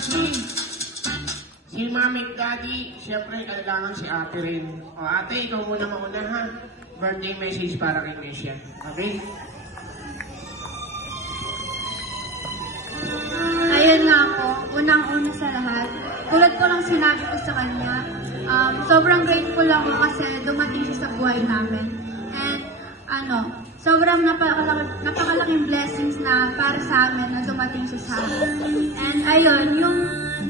si Mami at Daddy, siyempre kailangan si ate rin. O ate, ikaw muna mauna ha. Birthday message para kay Messia. Okay? Ayun nga po, unang-una sa lahat, tulad ko lang sinabi ko sa kanya, sobrang grateful ako kasi dumating siya sa buhay namin. And sobrang napakalaking blessings na para sa amin na dumating siya sa amin. And ayun, yung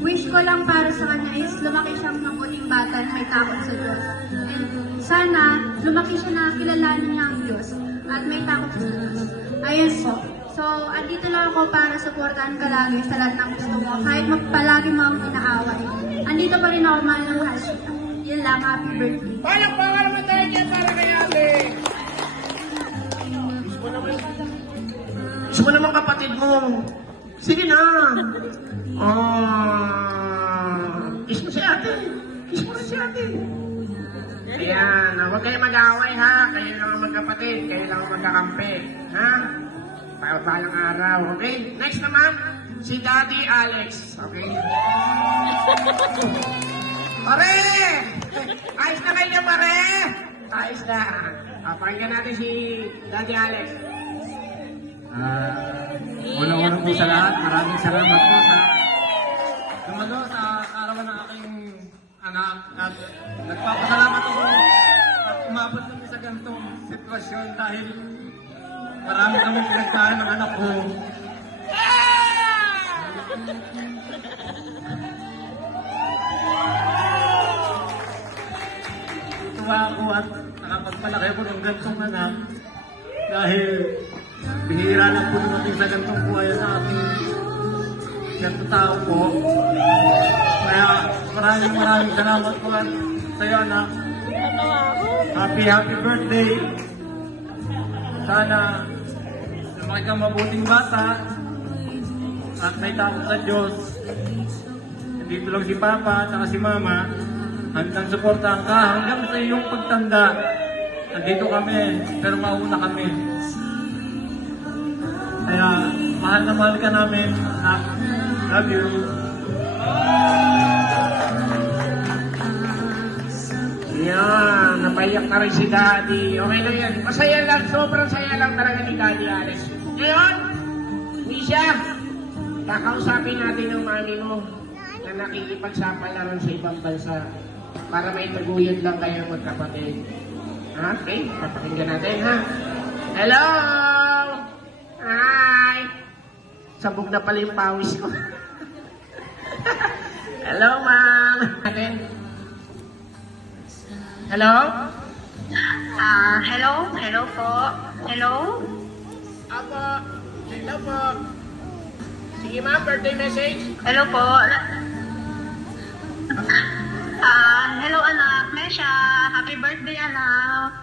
wish ko lang para sa kanya is lumaki siyang mabuting bata na may takot sa Diyos. And sana lumaki siya na kilalanin niya ang Diyos at may takot sa Diyos. Ayun po. So, andito lang ako para supportahan ka lagi sa lahat ng gusto mo. Kahit palagi mo akong inaaway. Andito pa rin ako, mahal ng mahal kita. Yun lang, happy birthday. Walang pangalan mo tayo dyan para kay ate. Gusto mo naman kapatid mo. Sige na. Kiss mo si ate. Kiss mo na si ate. Ayan, huwag kayo mag-away ha. Kayo lang ang magkapatid. Kayo lang ang magkakampi. Ha? Balang araw, okay? Next naman, si Daddy Alex, okay? Pare! Ayos na kayo, pare! Ayos na. Pakinggan natin si Daddy Alex. Una-una po sa lahat, maraming salamat po sa arawan ng aking anak at nagpapasalamat ako at umabot kami sa ganitong sitwasyon dahil marami kami pinagdaan ng anak ko. Tuwa ako at nakapagpalaki ako ng ganitong anak dahil bihira lang po dumating sa ganitong buhay sa ating ganitong tao po. Kaya maraming salamat po at sa'yo anak. Happy birthday. Sana lumaki kang mabuting bata at may takot sa Diyos. Dito lang si Papa at si Mama. Handang suportahan ka hanggang sa iyong pagtanda. Nandito kami, pero mauna kami. Kaya mahal na mahal ka namin. Love you. Yan, napaiyak na rin si Daddy. Okay lang yan. Masaya lang, sobrang saya lang talaga ni Daddy Alex. Ngayon, Misha, kakausapin natin ng mami mo na nakikipagsapalaran sa ibang bansa para may taguyod lang kayo magkapatid. Okay, papakinggan natin ha. Hello! Hi! Sabog na pala yung pawis ko. Hello, ma'am! Hello? Hello po. Hello? Apo. Hello po. Sige ma'am, birthday message. Hello po. Hello anak, Mesha. Happy birthday anak.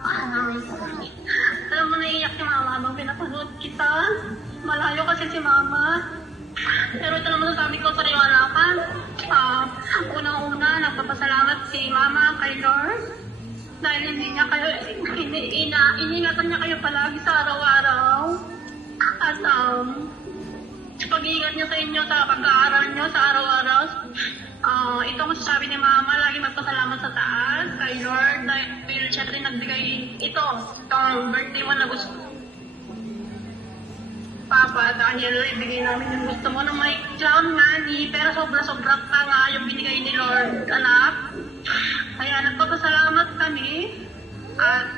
Alam mo, naiiyak si mama habang pinapanood kita. Malayo kasi si mama. Pero ito naman sabi ko sa iyo anak. Unang-una, nagpapasalamat si mama kay Lord. Dahil iningatan niya kayo palagi sa araw-araw. At pag-iingat niya sa inyo sa pag-aaral niyo sa araw-araw. Ito ang masasabi ni Mama, lagi magpasalamat sa taas kay Lord dahil siya rin nagbigay itong birthday mo na gusto. Papa, dahil ibigay namin yung gusto mo na may clown money, pero sobra-sobra pa nga yung binigay ni Lord, anak. Kaya nagpapasalamat kami at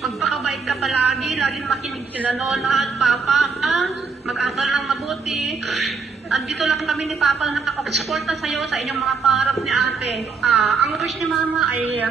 magpakabait ka palagi, laging makinig sila Lola at Papa, mag-asal lang mabuti. At dito lang kami ni Papa na nakapag-suporta sa iyo sa inyong mga pangarap ni ate. Ang wish ni Mama ay